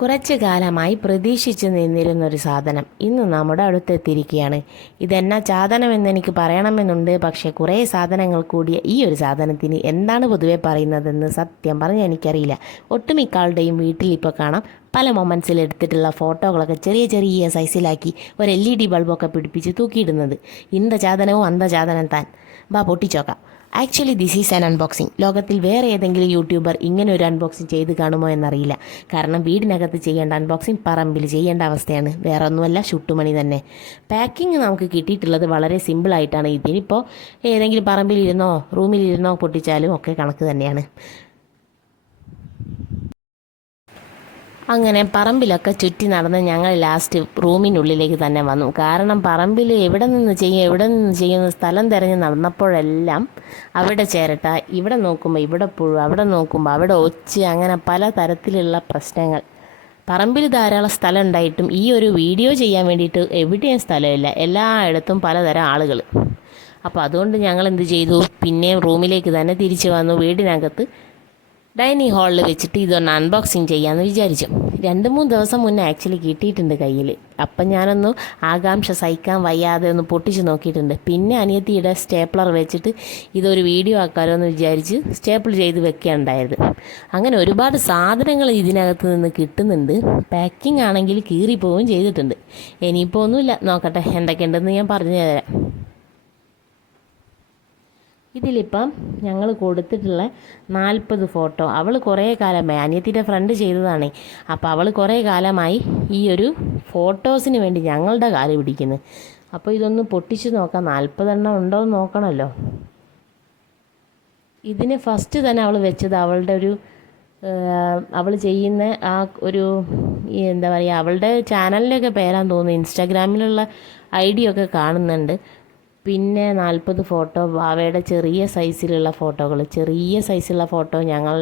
കുറച്ചു കാലമായി പ്രതീക്ഷിച്ചു നിന്നിരുന്നൊരു സാധനം ഇന്ന് നമ്മുടെ അടുത്തെത്തിയിരിക്കുകയാണ്. ഇതെന്നാ സാധനമെന്ന് എനിക്ക് പറയണമെന്നുണ്ട്. പക്ഷേ കുറേ സാധനങ്ങൾ കൂടിയ ഈ ഒരു സാധനത്തിന് എന്താണ് പൊതുവെ പറയുന്നതെന്ന് സത്യം പറഞ്ഞാൽ എനിക്കറിയില്ല. ഒട്ടുമിക്ക ആളുടെയും വീട്ടിൽ ഇപ്പോൾ കാണാം പല മൊമെൻറ്റ്സിൽ എടുത്തിട്ടുള്ള ഫോട്ടോകളൊക്കെ ചെറിയ ചെറിയ സൈസിലാക്കി ഒരു LED ബൾബൊക്കെ പിടിപ്പിച്ച് തൂക്കിയിടുന്നത്. ഇന്ത സാധനവും അന്ത സാധനം താൻ. ബാ പൊട്ടിച്ചോക്കാം. Actually this is an unboxing. ലോകത്തിൽ വേറെ ഏതെങ്കിലും യൂട്യൂബർ ഇങ്ങനെ ഒരു അൺബോക്സിങ് ചെയ്ത് കാണുമോ എന്നറിയില്ല. കാരണം വീടിനകത്ത് ചെയ്യേണ്ട അൺബോക്സിങ് പറമ്പിൽ ചെയ്യേണ്ട അവസ്ഥയാണ്. വേറെ ഒന്നുമല്ല, ചുട്ടുമണി തന്നെ. പാക്കിങ് നമുക്ക് കിട്ടിയിട്ടുള്ളത് വളരെ സിമ്പിളായിട്ടാണ്. ഇതിനിപ്പോൾ ഏതെങ്കിലും പറമ്പിലിരുന്നോ റൂമിലിരുന്നോ പൊട്ടിച്ചാലും ഒക്കെ കണക്ക് തന്നെയാണ്. അങ്ങനെ പറമ്പിലൊക്കെ ചുറ്റി നടന്ന് ഞങ്ങൾ ലാസ്റ്റ് റൂമിനുള്ളിലേക്ക് തന്നെ വന്നു. കാരണം പറമ്പിൽ എവിടെ നിന്ന് ചെയ്യുന്ന സ്ഥലം തിരഞ്ഞ് നടന്നപ്പോഴെല്ലാം അവിടെ ചിരട്ട, ഇവിടെ നോക്കുമ്പോൾ ഇവിടെ പുഴു, അവിടെ നോക്കുമ്പോൾ അവിടെ ഒച്ച്, അങ്ങനെ പല തരത്തിലുള്ള പ്രശ്നങ്ങൾ. പറമ്പിൽ ധാരാളം സ്ഥലം ഉണ്ടായിട്ടും ഈ ഒരു വീഡിയോ ചെയ്യാൻ വേണ്ടിയിട്ട് എവിടെയും സ്ഥലമില്ല. എല്ലായിടത്തും പലതരം ആളുകൾ. അപ്പോൾ അതുകൊണ്ട് ഞങ്ങൾ എന്ത് ചെയ്തു, പിന്നെയും റൂമിലേക്ക് തന്നെ തിരിച്ചു വന്നു. വീടിനകത്ത് ഡൈനിങ് ഹാളിൽ വെച്ചിട്ട് ഇതൊന്ന് അൺബോക്സിങ് ചെയ്യാമെന്ന് വിചാരിച്ചു. 2-3 ദിവസം മുന്നേ ആക്ച്വലി കിട്ടിയിട്ടുണ്ട് കയ്യിൽ. അപ്പം ഞാനൊന്ന് ആകാംക്ഷ സഹിക്കാൻ വയ്യാതെ ഒന്ന് പൊട്ടിച്ച് നോക്കിയിട്ടുണ്ട്. പിന്നെ അനിയത്തിയുടെ സ്റ്റേപ്ലർ വെച്ചിട്ട് ഇതൊരു വീഡിയോ ആക്കാമല്ലോ എന്ന് വിചാരിച്ച് സ്റ്റേപ്പിൾ ചെയ്ത് വെക്കുകയുണ്ടായത്. അങ്ങനെ ഒരുപാട് സാധനങ്ങൾ ഇതിനകത്ത് നിന്ന് കിട്ടുന്നുണ്ട്. പാക്കിംഗ് ആണെങ്കിൽ കീറിപ്പോവുകയും ചെയ്തിട്ടുണ്ട്. ഇനിയിപ്പോൾ ഒന്നുമില്ല, നോക്കട്ടെ എന്തൊക്കെയുണ്ടെന്ന് ഞാൻ പറഞ്ഞു തരാം. ഇതിലിപ്പം ഞങ്ങൾ കൊടുത്തിട്ടുള്ള 40 ഫോട്ടോ അവൾ കുറേ കാലമായി, അനിയത്തിൻ്റെ ഫ്രണ്ട് ചെയ്തതാണ്. അപ്പോൾ അവൾ കുറേ കാലമായി ഈ ഒരു ഫോട്ടോസിന് വേണ്ടി ഞങ്ങളുടെ കാല് പിടിക്കുന്നു. അപ്പോൾ ഇതൊന്ന് പൊട്ടിച്ച് നോക്കാം. 40 എണ്ണം ഉണ്ടോ എന്ന് നോക്കണമല്ലോ. ഇതിന് ഫസ്റ്റ് തന്നെ അവൾ വെച്ചത് അവളുടെ ഒരു അവൾ ചെയ്യുന്ന ആ ഒരു എന്താ പറയുക, അവളുടെ ചാനലിൻ്റെയൊക്കെ പേരാന്ന് തോന്നുന്നു. ഇൻസ്റ്റാഗ്രാമിലുള്ള ID ഒക്കെ കാണുന്നുണ്ട്. പിന്നെ 40 ഫോട്ടോ വാവയുടെ ചെറിയ സൈസിലുള്ള ഫോട്ടോ, ഞങ്ങൾ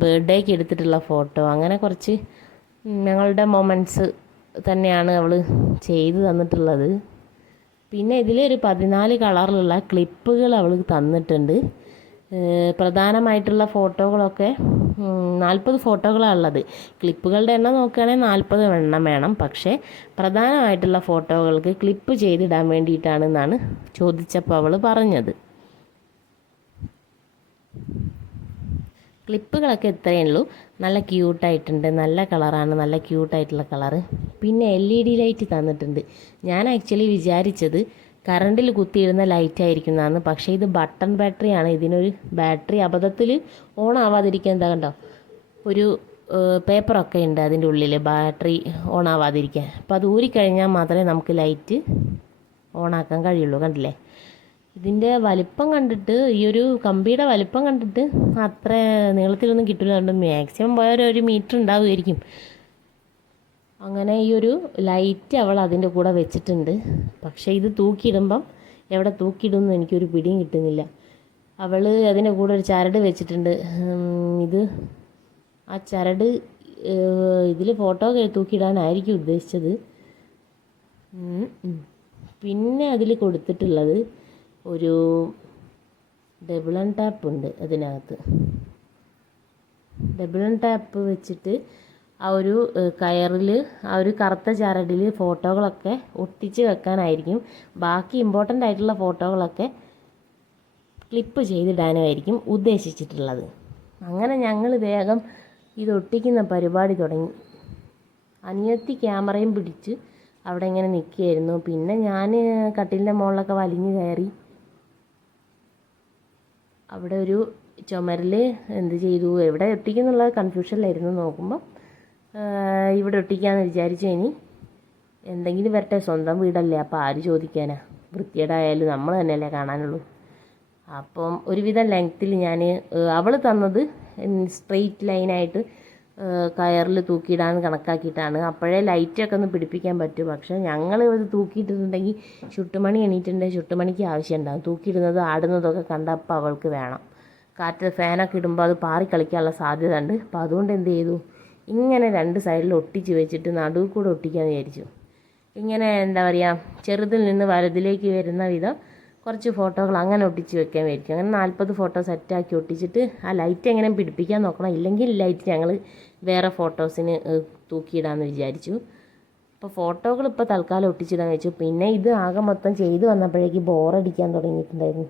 ബർത്ത്ഡേക്ക് എടുത്തിട്ടുള്ള ഫോട്ടോ, അങ്ങനെ കുറച്ച് ഞങ്ങളുടെ മൊമെൻറ്റ്സ് തന്നെയാണ് അവൾ ചെയ്ത് തന്നിട്ടുള്ളത്. പിന്നെ ഇതിലൊരു 14 കളറിലുള്ള ക്ലിപ്പുകൾ അവൾ തന്നിട്ടുണ്ട്. പ്രധാനമായിട്ടുള്ള ഫോട്ടോകളൊക്കെ 40 ഫോട്ടോകളാണ് ഉള്ളത്. ക്ലിപ്പുകളുടെ എണ്ണം നോക്കുകയാണെങ്കിൽ 40 എണ്ണം വേണം. പക്ഷേ പ്രധാനമായിട്ടുള്ള ഫോട്ടോകൾക്ക് ക്ലിപ്പ് ചെയ്തിടാൻ വേണ്ടിയിട്ടാണെന്നാണ് ചോദിച്ചപ്പോൾ അവൾ പറഞ്ഞത്. ക്ലിപ്പുകളൊക്കെ ഇത്രയേ ഉള്ളൂ. നല്ല ക്യൂട്ടായിട്ടുണ്ട്, നല്ല കളറാണ്, നല്ല ക്യൂട്ടായിട്ടുള്ള കളറ്. പിന്നെ LED ലൈറ്റ് തന്നിട്ടുണ്ട്. ഞാൻ ആക്ച്വലി വിചാരിച്ചത് കറണ്ടിൽ കുത്തിയിടുന്ന ലൈറ്റായിരിക്കും എന്നാണ്. പക്ഷേ ഇത് ബട്ടൺ ബാറ്ററിയാണ്. ഇതിനൊരു ബാറ്ററി അബദ്ധത്തിൽ ഓൺ ആവാതിരിക്കാൻ എന്താ കണ്ടോ, ഒരു പേപ്പറൊക്കെ ഉണ്ട് അതിൻ്റെ ഉള്ളിൽ, ബാറ്ററി ഓൺ ആവാതിരിക്കാൻ. അപ്പോൾ അത് ഊരിക്കഴിഞ്ഞാൽ മാത്രമേ നമുക്ക് ലൈറ്റ് ഓണാക്കാൻ കഴിയുള്ളൂ. കണ്ടില്ലേ, ഇതിൻ്റെ വലിപ്പം കണ്ടിട്ട്, ഈ ഒരു കമ്പിയുടെ വലിപ്പം കണ്ടിട്ട് അത്ര നീളത്തിലൊന്നും കിട്ടില്ല. അതുകൊണ്ട് മാക്സിമം പോയാൽ 1 മീറ്റർ ഉണ്ടാവുമായിരിക്കും. അങ്ങനെ ഈ ഒരു ലൈറ്റ് അവൾ അതിൻ്റെ കൂടെ വെച്ചിട്ടുണ്ട്. പക്ഷേ ഇത് തൂക്കിയിടുമ്പം എവിടെ തൂക്കിയിടുമെന്ന് എനിക്കൊരു പിടിയും കിട്ടുന്നില്ല. അവൾ അതിൻ്റെ കൂടെ ഒരു ചരട് വെച്ചിട്ടുണ്ട്. ഇത് ആ ചരട് ഇതിൽ ഫോട്ടോ തൂക്കിയിടാനായിരിക്കും ഉദ്ദേശിച്ചത്. പിന്നെ അതിൽ കൊടുത്തിട്ടുള്ളത് ഒരു ഡബിൾ ആൻഡ് ടാപ്പ് ഉണ്ട്. അതിനകത്ത് ഡബിൾ ആൻഡ് ടാപ്പ് വെച്ചിട്ട് ആ ഒരു കയറിൽ, ആ ഒരു കറുത്ത ചരടിൽ ഫോട്ടോകളൊക്കെ ഒട്ടിച്ച് വെക്കാനായിരിക്കും. ബാക്കി ഇമ്പോർട്ടൻ്റ് ആയിട്ടുള്ള ഫോട്ടോകളൊക്കെ ക്ലിപ്പ് ചെയ്തിടാനുമായിരിക്കും ഉദ്ദേശിച്ചിട്ടുള്ളത്. അങ്ങനെ ഞങ്ങൾ വേഗം ഇത് ഒട്ടിക്കുന്ന പരിപാടി തുടങ്ങി. അനിയത്തി ക്യാമറയും പിടിച്ച് അവിടെ ഇങ്ങനെ നിൽക്കുകയായിരുന്നു. പിന്നെ ഞാൻ കട്ടിലിൻ്റെ മുകളിലൊക്കെ വലിഞ്ഞു കയറി അവിടെ ഒരു ചുമരിൽ എന്ത് ചെയ്തു, എവിടെ ഒട്ടിക്കുന്നുള്ള കൺഫ്യൂഷനിലായിരുന്നു. നോക്കുമ്പോൾ ഇവിടെ ഒട്ടിക്കാമെന്ന് വിചാരിച്ചു. ഇനി എന്തെങ്കിലും വരട്ടെ, സ്വന്തം വീടല്ലേ, അപ്പോൾ ആര് ചോദിക്കാനാ, വൃത്തികേടായാലും നമ്മൾ തന്നെയല്ലേ കാണാനുള്ളൂ. അപ്പം ഒരുവിധം ലെങ്ത്തിൽ ഞാൻ, അവൾ തന്നത് സ്ട്രെയിറ്റ് ലൈനായിട്ട് കയറിൽ തൂക്കിയിടാൻ കണക്കാക്കിയിട്ടാണ്. അപ്പോഴേ ലൈറ്റൊക്കെ ഒന്ന് പിടിപ്പിക്കാൻ പറ്റും. പക്ഷേ ഞങ്ങൾ ഇത് തൂക്കിയിട്ടുണ്ടെങ്കിൽ ചുട്ടുമണി എണീറ്റുണ്ടെങ്കിൽ ചുട്ടുമണിക്ക് ആവശ്യമുണ്ടാകും. തൂക്കിയിടുന്നത് ആടുന്നതൊക്കെ കണ്ടപ്പോൾ അവൾക്ക് വേണം. കാറ്റ് ഫാനൊക്കെ ഇടുമ്പോൾ അത് പാറി കളിക്കാനുള്ള സാധ്യത ഉണ്ട്. അപ്പോൾ അതുകൊണ്ട് എന്ത് ചെയ്തു, ഇങ്ങനെ 2 സൈഡിൽ ഒട്ടിച്ച് വെച്ചിട്ട് നടുവിൽ കൂടെ ഒട്ടിക്കാമെന്ന് വിചാരിച്ചു. ഇങ്ങനെ എന്താ പറയുക, ചെറുതിൽ നിന്ന് വലുതിലേക്ക് വരുന്ന വിധം കുറച്ച് ഫോട്ടോകൾ അങ്ങനെ ഒട്ടിച്ച് വെക്കാൻ വിചാരിക്കും. അങ്ങനെ 40 ഫോട്ടോ സെറ്റാക്കി ഒട്ടിച്ചിട്ട് ആ ലൈറ്റ് എങ്ങനെ പിടിപ്പിക്കാൻ നോക്കണം. ഇല്ലെങ്കിൽ ലൈറ്റ് ഞങ്ങൾ വേറെ ഫോട്ടോസിന് തൂക്കിയിടാമെന്ന് വിചാരിച്ചു. അപ്പോൾ ഫോട്ടോകൾ ഇപ്പോൾ തൽക്കാലം ഒട്ടിച്ചിടാൻ വെച്ചു. പിന്നെ ഇത് ആകെ മൊത്തം ചെയ്ത് വന്നപ്പോഴേക്ക് ബോറടിക്കാൻ തുടങ്ങിയിട്ടുണ്ടായിരുന്നു.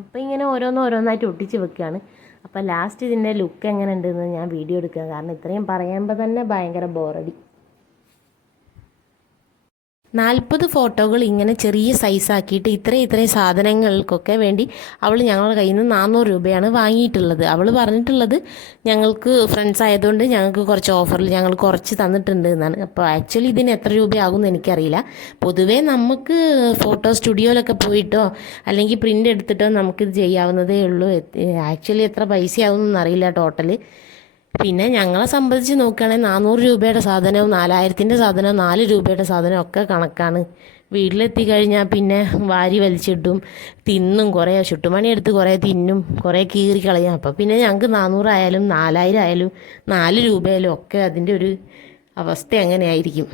അപ്പോൾ ഇങ്ങനെ ഓരോന്നായിട്ട് ഒട്ടിച്ച് വെക്കുകയാണ്. അപ്പോൾ ലാസ്റ്റ് ഇതിൻ്റെ ലുക്ക് എങ്ങനെ ഉണ്ടെന്ന് ഞാൻ വീഡിയോ എടുക്കുക, കാരണം ഇത്രയും പറയുമ്പോൾ തന്നെ ഭയങ്കര ബോറടി. 40 ഫോട്ടോകൾ ഇങ്ങനെ ചെറിയ സൈസാക്കിയിട്ട് ഇത്രയും സാധനങ്ങൾക്കൊക്കെ വേണ്ടി അവൾ ഞങ്ങളുടെ കയ്യിൽ നിന്ന് 400 രൂപയാണ് വാങ്ങിയിട്ടുള്ളത്. അവൾ പറഞ്ഞിട്ടുള്ളത് ഞങ്ങൾക്ക് ഫ്രണ്ട്സ് ആയതുകൊണ്ട് ഞങ്ങൾക്ക് കുറച്ച് ഓഫറിൽ ഞങ്ങൾ കുറച്ച് തന്നിട്ടുണ്ട് എന്നാണ്. അപ്പോൾ ആക്ച്വലി ഇതിന് എത്ര രൂപയാകുമെന്ന് എനിക്കറിയില്ല. പൊതുവേ നമുക്ക് ഫോട്ടോ സ്റ്റുഡിയോയിലൊക്കെ പോയിട്ടോ അല്ലെങ്കിൽ പ്രിൻ്റ് എടുത്തിട്ടോ നമുക്കിത് ചെയ്യാവുന്നതേ ഉള്ളൂ. ആക്ച്വലി എത്ര പൈസയാകുമെന്ന് അറിയില്ല ടോട്ടൽ. പിന്നെ ഞങ്ങളെ സംബന്ധിച്ച് നോക്കുകയാണെങ്കിൽ 400 രൂപയുടെ സാധനവും 4000-ൻ്റെ സാധനവും 4 രൂപയുടെ സാധനവും ഒക്കെ കണക്കാണ്. വീട്ടിലെത്തി കഴിഞ്ഞാൽ പിന്നെ വാരി വലിച്ചിട്ടും തിന്നും, കുറേ ചുട്ടുമണി എടുത്ത് കുറേ തിന്നും, കുറേ കീറി കളയാം. അപ്പോൾ പിന്നെ ഞങ്ങൾക്ക് 400 ആയാലും 4000 ആയാലും 4 രൂപയായാലും ഒക്കെ അതിൻ്റെ ഒരു അവസ്ഥ എങ്ങനെയായിരിക്കും.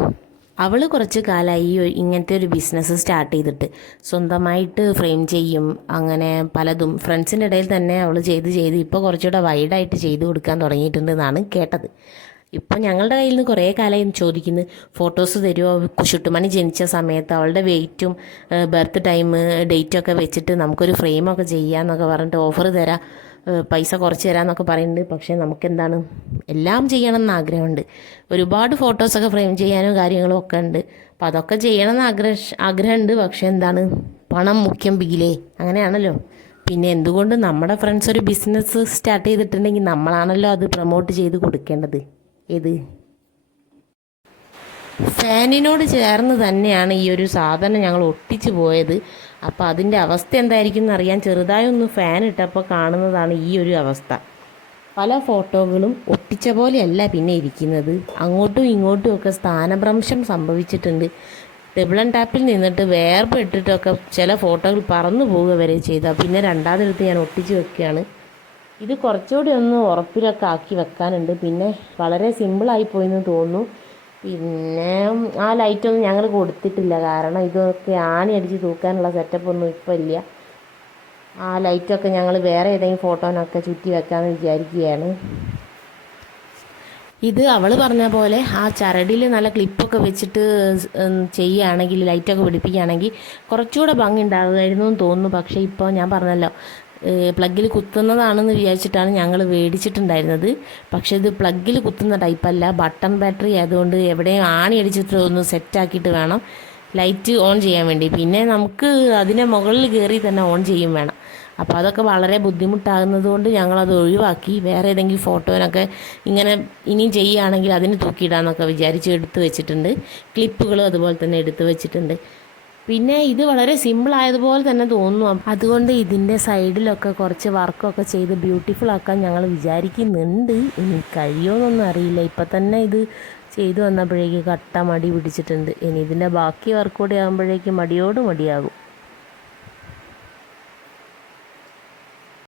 അവൾ കുറച്ച് കാലമായി ഇങ്ങനത്തെ ഒരു ബിസിനസ് സ്റ്റാർട്ട് ചെയ്തിട്ട് സ്വന്തമായിട്ട് ഫ്രെയിം ചെയ്യും, അങ്ങനെ പലതും ഫ്രണ്ട്സിൻ്റെ ഇടയിൽ തന്നെ അവൾ ചെയ്ത് ഇപ്പോൾ കുറച്ചുകൂടെ വൈഡായിട്ട് ചെയ്ത് കൊടുക്കാൻ തുടങ്ങിയിട്ടുണ്ടെന്നാണ് കേട്ടത്. ഇപ്പോൾ ഞങ്ങളുടെ കയ്യിൽ നിന്ന് കുറേ കാലമായി ചോദിക്കുന്നു, ഫോട്ടോസ് തരുമോ, ചുട്ടുമണി ജനിച്ച സമയത്ത് അവളുടെ വെയ്റ്റും ബർത്ത് ടൈം ഡേറ്റൊക്കെ വെച്ചിട്ട് നമുക്കൊരു ഫ്രെയിമൊക്കെ ചെയ്യാമെന്നൊക്കെ പറഞ്ഞിട്ട് ഓഫർ തരാം, പൈസ കുറച്ച് തരാമെന്നൊക്കെ പറയുന്നുണ്ട്. പക്ഷേ നമുക്കെന്താണ്, എല്ലാം ചെയ്യണമെന്ന് ആഗ്രഹമുണ്ട്. ഒരുപാട് ഫോട്ടോസൊക്കെ ഫ്രെയിം ചെയ്യാനും കാര്യങ്ങളും ഒക്കെ ഉണ്ട്. അപ്പം അതൊക്കെ ചെയ്യണമെന്ന് ആഗ്രഹമുണ്ട്. പക്ഷേ എന്താണ്, പണം മുഖ്യം ബിഗിലേ, അങ്ങനെയാണല്ലോ. പിന്നെ എന്തുകൊണ്ട് നമ്മുടെ ഫ്രണ്ട്സ് ഒരു ബിസിനസ് സ്റ്റാർട്ട് ചെയ്തിട്ടുണ്ടെങ്കിൽ നമ്മളാണല്ലോ അത് പ്രൊമോട്ട് ചെയ്ത് കൊടുക്കേണ്ടത്. ഏത് ഫാനിനോട് ചേർന്ന് തന്നെയാണ് ഈ ഒരു സാധനം ഞങ്ങൾ ഒട്ടിച്ച് പോയത്. അപ്പോൾ അതിൻ്റെ അവസ്ഥ എന്തായിരിക്കും എന്നറിയാൻ ചെറുതായൊന്ന് ഫാൻ ഇട്ടപ്പോൾ കാണുന്നതാണ് ഈ ഒരു അവസ്ഥ. പല ഫോട്ടോകളും ഒട്ടിച്ച പോലെയല്ല പിന്നെ ഇരിക്കുന്നത്, അങ്ങോട്ടും ഇങ്ങോട്ടും ഒക്കെ സ്ഥാനഭ്രംശം സംഭവിച്ചിട്ടുണ്ട്. ഡബിൾ ആൻഡ് ടാപ്പിൽ നിന്നിട്ട് വേർപെട്ടിട്ടൊക്കെ ചില ഫോട്ടോകൾ പറന്നു പോവുക വരെ ചെയ്താൽ പിന്നെ രണ്ടാമതെടുത്ത് ഞാൻ ഒട്ടിച്ച് വെക്കുകയാണ്. ഇത് കുറച്ചുകൂടി ഒന്ന് ഉറപ്പിലൊക്കെ ആക്കി വെക്കാനുണ്ട്. പിന്നെ വളരെ സിമ്പിളായിപ്പോയെന്ന് തോന്നുന്നു. പിന്നെ ആ ലൈറ്റൊന്നും ഞങ്ങൾ കൊടുത്തിട്ടില്ല, കാരണം ഇതൊക്കെ ആണി അടിച്ച് തൂക്കാനുള്ള സെറ്റപ്പൊന്നും ഇപ്പോൾ ഇല്ല. ആ ലൈറ്റൊക്കെ ഞങ്ങൾ വേറെ ഏതെങ്കിലും ഫോട്ടോനൊക്കെ ചുറ്റി വെക്കാമെന്ന് വിചാരിക്കുകയാണ്. ഇത് അവൾ പറഞ്ഞ പോലെ ആ ചരടിൽ നല്ല ക്ലിപ്പൊക്കെ വെച്ചിട്ട് ചെയ്യുകയാണെങ്കിൽ, ലൈറ്റൊക്കെ പിടിപ്പിക്കുകയാണെങ്കിൽ കുറച്ചുകൂടെ ഭംഗി ഉണ്ടാകുമായിരുന്നു എന്ന് തോന്നുന്നു. പക്ഷേ ഇപ്പോൾ ഞാൻ പറഞ്ഞല്ലോ, പ്ലഗിൽ കുത്തുന്നതാണെന്ന് വിചാരിച്ചിട്ടാണ് ഞങ്ങൾ മേടിച്ചിട്ടുണ്ടായിരുന്നത്. പക്ഷേ ഇത് പ്ലഗിൽ കുത്തുന്ന ടൈപ്പല്ല, ബട്ടൺ ബാറ്ററി ആയതുകൊണ്ട് എവിടെയും ആണി അടിച്ചിട്ട് ഒന്ന് സെറ്റാക്കിയിട്ട് വേണം ലൈറ്റ് ഓൺ ചെയ്യാൻ വേണ്ടി. പിന്നെ നമുക്ക് അതിനെ മുകളിൽ കയറി തന്നെ ഓൺ ചെയ്യും വേണം. അപ്പോൾ അതൊക്കെ വളരെ ബുദ്ധിമുട്ടാകുന്നത് കൊണ്ട് ഞങ്ങളത് ഒഴിവാക്കി. വേറെ ഏതെങ്കിലും ഫോട്ടോനൊക്കെ ഇങ്ങനെ ഇനിയും ചെയ്യുകയാണെങ്കിൽ അതിന് തൂക്കിയിടാമെന്നൊക്കെ വിചാരിച്ച് എടുത്ത് വെച്ചിട്ടുണ്ട്. ക്ലിപ്പുകളും അതുപോലെ തന്നെ എടുത്ത് വെച്ചിട്ടുണ്ട്. പിന്നെ ഇത് വളരെ സിമ്പിളായതുപോലെ തന്നെ തോന്നുന്നു. അതുകൊണ്ട് ഇതിൻ്റെ സൈഡിലൊക്കെ കുറച്ച് വർക്കൊക്കെ ചെയ്ത് ബ്യൂട്ടിഫുൾ ആക്കാൻ ഞങ്ങൾ വിചാരിക്കുന്നുണ്ട്. ഇനി കഴിയുമെന്നൊന്നും അറിയില്ല. ഇപ്പം തന്നെ ഇത് ചെയ്തു വന്നപ്പോഴേക്ക് കട്ട മടി പിടിച്ചിട്ടുണ്ട്. ഇനി ഇതിൻ്റെ ബാക്കി വർക്ക് കൂടി ആകുമ്പോഴേക്കും മടിയോട് മടിയാകും.